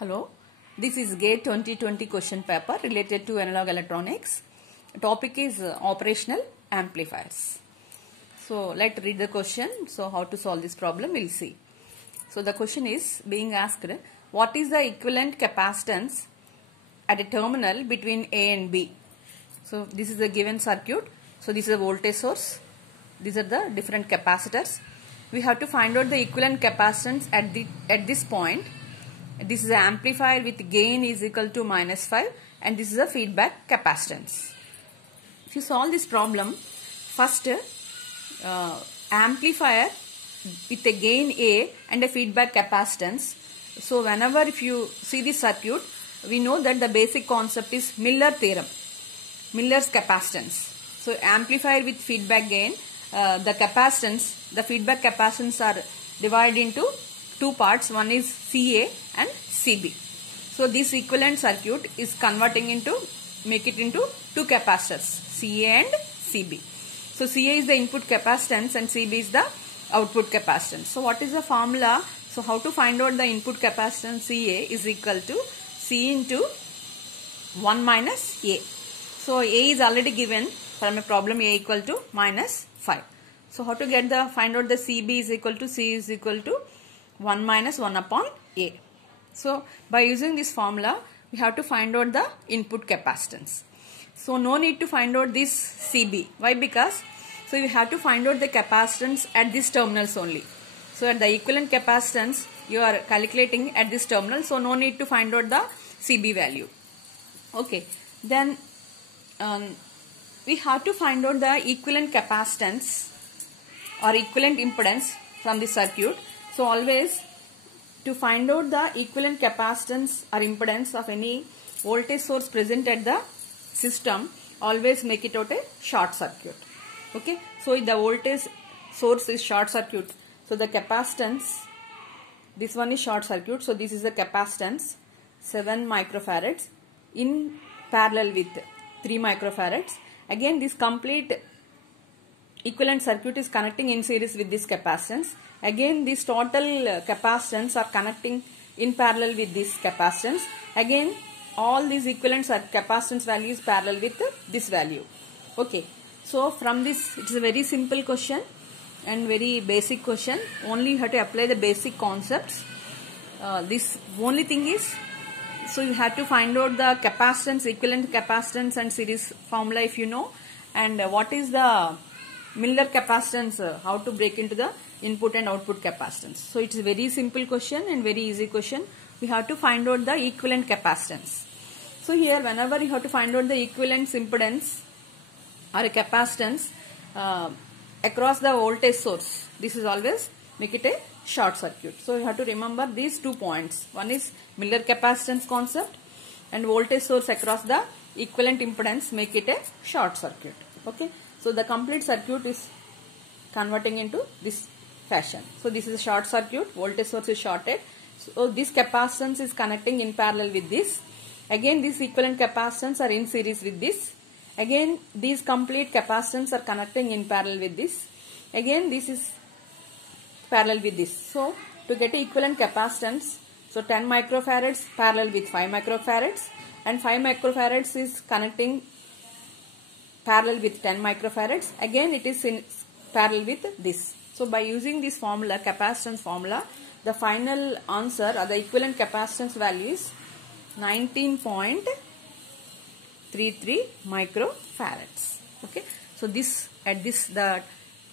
Hello, this is GATE 2020 question paper related to analog electronics. Topic is operational amplifiers. So let's read the question. So how to solve this problem, we'll see. So the question is being asked, what is the equivalent capacitance at a terminal between A and B? So this is the given circuit. So this is a voltage source. These are the different capacitors. We have to find out the equivalent capacitance at this point. This is an amplifier with gain is equal to -5 and this is a feedback capacitance. If you solve this problem, first amplifier with a gain A and a feedback capacitance. So whenever if you see this circuit, we know that the basic concept is Miller theorem, Miller's capacitance. So amplifier with feedback gain, the capacitance, the feedback capacitance are divided into two parts. One is CA and CB. So this equivalent circuit is converting into, make it into two capacitors, CA and CB. So CA is the input capacitance and CB is the output capacitance. So what is the formula? So how to find out the input capacitance? CA is equal to C into 1 minus A. So A is already given from a problem, A equal to -5. So how to get the, find out the CB is equal to C is equal to 1 minus 1 upon A. So by using this formula, we have to find out the input capacitance. So no need to find out this CB. Why? Because so you have to find out the capacitance at these terminals only. So at the equivalent capacitance, you are calculating at this terminal. So no need to find out the CB value. Okay. Then we have to find out the equivalent capacitance or equivalent impedance from the circuit. So always to find out the equivalent capacitance or impedance of any voltage source present at the system, always make it out a short circuit. Okay. So if the voltage source is short circuit, so the capacitance, this one is short circuit. So this is the capacitance 7 microfarads in parallel with 3 microfarads. Again this complete equivalent circuit is connecting in series with this capacitance. Again this total capacitance are connecting in parallel with this capacitance. Again all these equivalents are capacitance value is parallel with this value. Okay. So from this, it is a very simple question and very basic question. Only you have to apply the basic concepts. This only thing is, so you have to find out the capacitance, equivalent capacitance and series formula if you know, and what is the Miller capacitance, how to break into the input and output capacitance. So it is a very simple question and very easy question. We have to find out the equivalent capacitance. So here whenever you have to find out the equivalent impedance or a capacitance across the voltage source, this is always make it a short circuit. So you have to remember these 2 points. One is Miller capacitance concept and voltage source across the equivalent impedance, make it a short circuit. Okay. So the complete circuit is converting into this fashion. So this is a short circuit, voltage source is shorted. So this capacitance is connecting in parallel with this. Again these equivalent capacitance are in series with this. Again these complete capacitance are connecting in parallel with this. Again this is parallel with this. So to get equivalent capacitance, so 10 microfarads parallel with 5 microfarads and 5 microfarads is connecting parallel with 10 microfarads. Again it is in parallel with this. So by using this formula, capacitance formula, the final answer or the equivalent capacitance value is 19.33 microfarads. Okay. So this at this the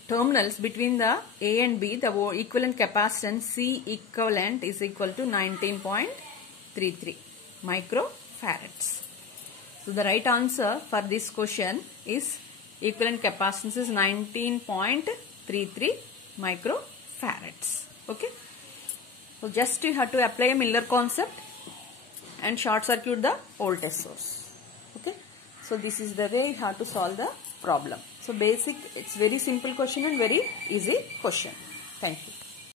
terminals between the A and B, the equivalent capacitance C equivalent is equal to 19.33 microfarads. So the right answer for this question is equivalent capacitance is 19.33 microfarads. Okay. So just you have to apply a Miller concept and short circuit the voltage source. Okay. So this is the way you have to solve the problem. So basic, it's very simple question and very easy question. Thank you.